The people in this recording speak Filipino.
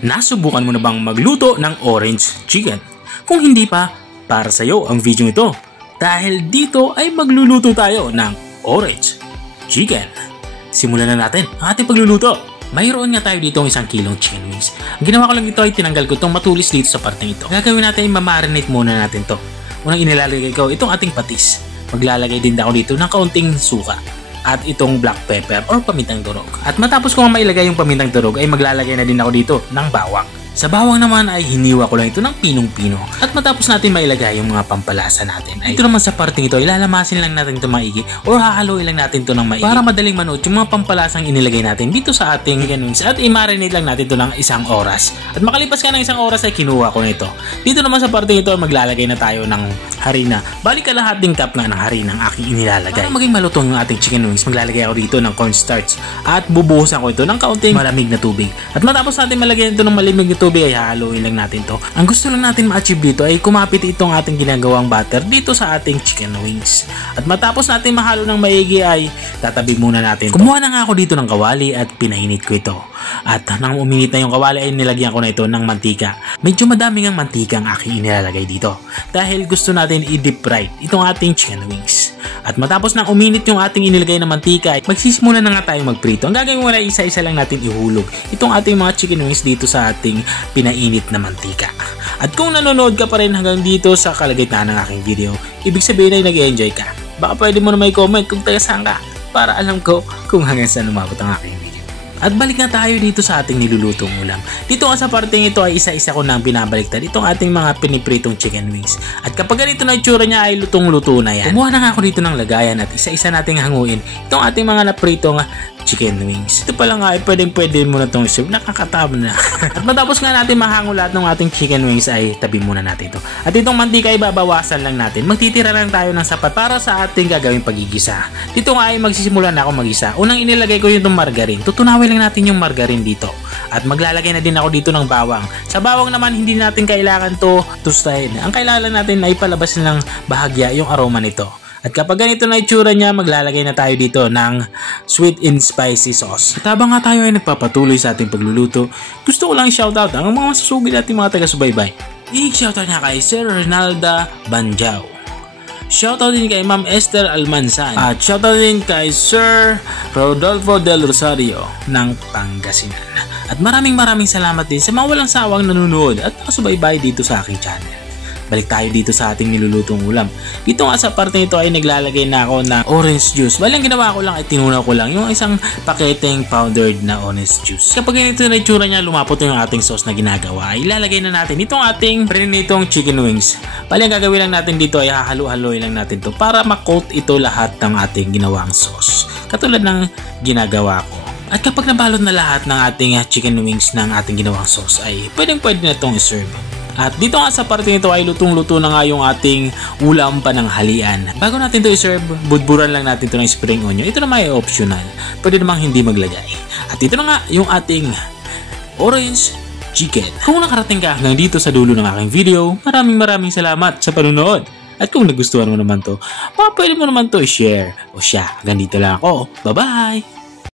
Nasubukan mo na bang magluto ng orange chicken? Kung hindi pa, para sa iyo ang video ito. Dahil dito ay magluluto tayo ng orange chicken. Simulan na natin ang ating pagluluto. Mayroon nga tayo dito ng 1 kilong chicken wings. Ang ginawa ko lang dito ay tinanggal ko itong matulis dito sa parteng ito. Gagawin natin ay mamarinate muna natin to. Unang inilalagay ko itong ating patis. Maglalagay din ako dito ng kaunting suka at itong black pepper or pamintang durog. At matapos ko nga mailagay yung pamintang durog ay maglalagay na din ako dito ng bawang. Sa bawang naman ay hiniwa ko lang ito ng pinong-pino. At matapos natin mailagay yung mga pampalasa natin ay ito naman sa parting ito ilalamasin lang natin ito maigi or hahaluin lang natin ito ng maigi para madaling manood yung mga pampalasang inilagay natin dito sa ating chicken wings at i-marinate lang natin ito ng 1 oras. At makalipas ka ng 1 oras ay kinuha ko na ito. Dito naman sa parting ito maglalagay na tayo ng harina. Balik kalahating cup nga ng harina ang aking inilalagay. Para maging malutong yung ating chicken wings, maglalagay ako dito ng cornstarch at bubuhusan ko ito ng kaunting malamig na tubig. At matapos natin malagyan ito ng malamig na tubig ay hahaluin lang natin to. Ang gusto lang natin ma-achieve dito ay kumapit itong ating ginagawang butter dito sa ating chicken wings. At matapos natin mahalo ng maigi ay tatabi muna natin to. Kumuha na nga ako dito ng kawali at pinainit ko ito. At nang uminit na yung kawali ay nilagyan ko na ito ng mantika. Medyo madami ng mantika ang aking inilalagay dito dahil gusto natin i-deep fry itong ating chicken wings. At matapos nang uminit yung ating inilagay na mantika ay magsisimula na nga tayong magprito. Ang gagawin mo na isa-isa lang natin ihulog itong ating mga chicken wings dito sa ating pinainit na mantika. At kung nanonood ka pa rin hanggang dito sa kalagitnaan ng aking video, ibig sabihin ay nag-enjoy ka. Baka pwede mo na may comment kung taga saan ka para alam ko kung hanggang saan umabot ang aking video. At balik na tayo dito sa ating nilulutong ulam. Dito nga sa parteng ito ay isa-isa ko nang binabaliktad itong ating mga pinipritong chicken wings. At kapag ganito na itsura niya ay lutong-luto na yan. Kumuha na nga ako dito ng lagayan at isa-isa nating hanguin itong ating mga napritong chicken wings. Ito pala nga ay pwede mo na itong serve. Nakakataba na. At matapos nga natin mahango lahat ng ating chicken wings ay tabi muna natin ito. At itong mantika ay babawasan lang natin. Magtitira lang tayo ng sapat para sa ating gagawing pagigisa. Dito nga ay magsisimula na ako magisa. Unang inilagay ko yung margarine. Tutunawin lang natin yung margarine dito. At maglalagay na din ako dito ng bawang. Sa bawang naman hindi natin kailangan to tustahin. Ang kailangan natin ay palabas ng bahagya yung aroma nito. At kapag ganito na itsura niya, maglalagay na tayo dito ng sweet and spicy sauce. At habang nga tayo ay nagpapatuloy sa ating pagluluto, gusto ko lang shoutout ang mga masusugid natin mga taga-subaybay. I-shoutout niya kay Sir Ronalda Banjao. Shoutout din kay Ma'am Esther Almanzan. At shoutout din kay Sir Rodolfo Del Rosario ng Pangasinan. At maraming salamat din sa mga walang sawang nanonood at nakasubaybay dito sa aking channel. Balik tayo dito sa ating nilulutong ulam. Dito nga sa parte nito ay naglalagay na ako ng orange juice. Bali ang ginawa ko lang ay tinunaw ko lang yung isang paketeng powdered na orange juice. Kapag ganito na itsura niya, lumapot yung ating sauce na ginagawa. Ilalagay na natin itong ating prinitong chicken wings. Bali ang gagawin lang natin dito ay hahalo-haloy lang natin to para ma-coat ito lahat ng ating ginawang sauce. Katulad ng ginagawa ko. At kapag nabalot na lahat ng ating chicken wings ng ating ginawang sauce ay pwede na itong i-serve. At dito nga sa parte nito ay lutong-luto na nga yung ating ulam pananghalian. Bago natin ito i-serve, budburan lang natin ito ng spring onion. Ito naman ay optional. Pwede namang hindi maglagay. At ito na nga yung ating orange chicken. Kung nakarating ka hanggang dito sa dulo ng aking video, maraming salamat sa panunood. At kung nagustuhan mo naman to, pwede mo naman to i-share. O siya, hanggang dito lang ako. Bye-bye!